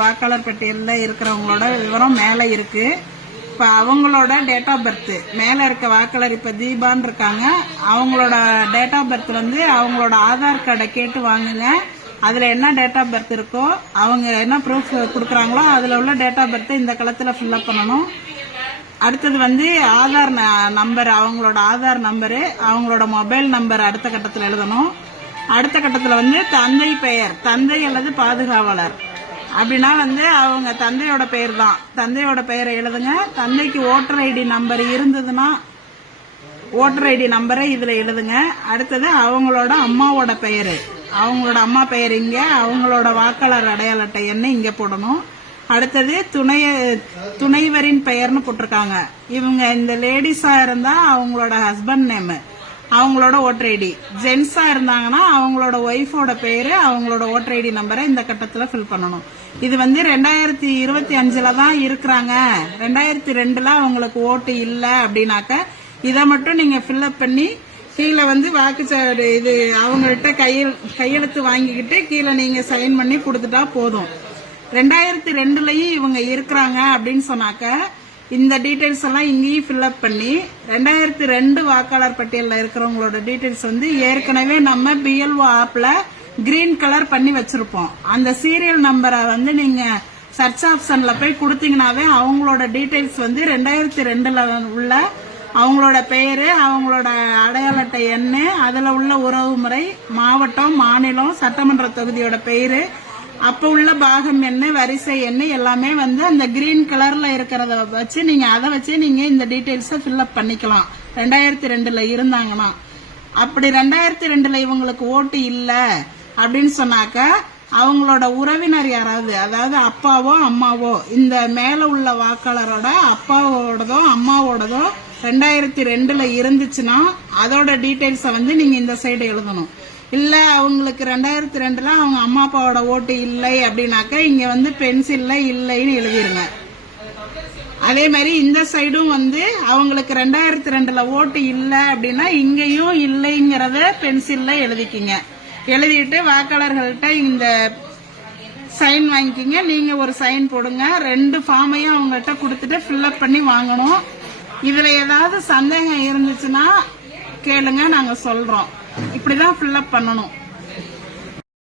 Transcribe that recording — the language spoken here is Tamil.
வாக்காளர் பட்டியலில் இருக்கிறவங்களோட விவரம் மேலே இருக்கு. இப்போ அவங்களோட டேட் ஆஃப் பர்த் மேலே இருக்க வாக்காளர் இப்போ தீபான்னு இருக்காங்க. அவங்களோட டேட் ஆஃப் பர்த் வந்து அவங்களோட ஆதார் கார்டை கேட்டு வாங்குங்க. அதில் என்ன டேட் ஆஃப் பர்த் இருக்கோ அவங்க என்ன ப்ரூஃப் கொடுக்குறாங்களோ அதில் உள்ள டேட் ஆஃப் பர்த்தை இந்த களத்தில் ஃபில்அப் பண்ணணும். அடுத்தது வந்து ஆதார் நம்பர், அவங்களோட ஆதார் நம்பரு, அவங்களோட மொபைல் நம்பர் அடுத்த கட்டத்தில் எழுதணும். அடுத்த கட்டத்தில் வந்து தந்தை பெயர், தந்தை அல்லது பாதுகாவலர் அப்படின்னா வந்து அவங்க தந்தையோட பெயர் தான். தந்தையோட பெயரை எழுதுங்க. தந்தைக்கு ஓட்டர் ஐடி நம்பர் இருந்ததுன்னா ஓட்டர் ஐடி நம்பரை இதுல எழுதுங்க. அடுத்தது அவங்களோட அம்மாவோட பெயர், அவங்களோட அம்மா பெயர் இங்க, அவங்களோட வாக்காளர் அடையாள அட்டை எண்ணை இங்க போடணும். அடுத்தது துணைவரின் பெயர்னு போட்டிருக்காங்க. இவங்க இந்த லேடிஸா இருந்தா அவங்களோட ஹஸ்பண்ட் நேம், அவங்களோட ஓட்டர் ஐடி. ஜென்ஸா இருந்தாங்கன்னா அவங்களோட ஒய்ஃபோட பேரு, அவங்களோட ஓட்டர் ஐடி நம்பரை இந்த கட்டத்துல ஃபில் பண்ணணும். இது வந்து 2025 தான் இருக்கிறாங்க. 2002 அவங்களுக்கு ஓட்டு இல்ல அப்படின்னாக்க இதை மட்டும் நீங்க ஃபில்அப் பண்ணி கீழே வந்து வாக்குச்சாவடி இது அவங்கள்ட்ட கையெழுத்து வாங்கிக்கிட்டு கீழே நீங்க சைன் பண்ணி கொடுத்துட்டா போதும். 2002லயும் இவங்க இருக்கிறாங்க அப்படின்னு சொன்னாக்க இந்த டீடைல்ஸ் எல்லாம் இங்கேயும் ஃபில்அப் பண்ணி 2002 வாக்காளர் பட்டியலில் இருக்கிறவங்களோட டீடைல்ஸ் வந்து ஏற்கனவே நம்ம பிஎல்ஓ ஆப்ல கிரீன் கலர் பண்ணி வச்சிருப்போம். அந்த சீரியல் நம்பரை வந்து நீங்க சர்ச் ஆப்ஷன்ல போய் கொடுத்தீங்கன்னாவே அவங்களோட டீடைல்ஸ் வந்து 2002 உள்ள அவங்களோட பெயரு, அவங்களோட அடையாள அட்டை எண்ணு, அதுல உள்ள உறவு முறை, மாவட்டம், மாநிலம், சட்டமன்ற தொகுதியோட பெயரு, அப்ப உள்ள பாகம் என்ன, வரிசை என்ன எல்லாமே வந்து அந்த கிரீன் கலர்ல இருக்கிறத வச்சு நீங்க அதை வச்சு நீங்க இந்த டீடைல்ஸ ஃபில்அப் பண்ணிக்கலாம். 2002 இருந்தாங்கன்னா. அப்படி 2002 இவங்களுக்கு ஓட்டு இல்ல அப்படின்னு சொன்னாக்க அவங்களோட உறவினர் யாராவது, அதாவது அப்பாவோ அம்மாவோ, இந்த மேல உள்ள வாக்காளரோட அப்பாவோடதோ அம்மாவோடதோ 2002 இருந்துச்சுன்னா அதோட டீடைல்ஸ வந்து நீங்க இந்த சைடு எழுதணும். இல்ல அவங்களுக்கு 2002 அவங்க அம்மா அப்பாவோட ஓட்டு இல்லை அப்படின்னாக்க இங்க வந்து பென்சில்ல இல்லைன்னு எழுதிருங்க. அதே மாதிரி இந்த சைடும் வந்து அவங்களுக்கு 2002 ஓட்டு இல்ல அப்படின்னா இங்கேயும் இல்லைங்கிறத பென்சில்ல எழுதிக்கிங்க. எழுதிட்டு வாக்காளர்கள்ட்ட இந்த சைன் வாங்கிக்கிங்க. நீங்க ஒரு சைன் போடுங்க. 2 ஃபார்மையும் அவங்கள்ட்ட கொடுத்துட்டு ஃபில்அப் பண்ணி வாங்கணும். இதுல ஏதாவது சந்தேகம் இருந்துச்சுன்னா கேளுங்க, நாங்க சொல்றோம். இப்படிதான் ஃபில்அப் பண்ணணும்.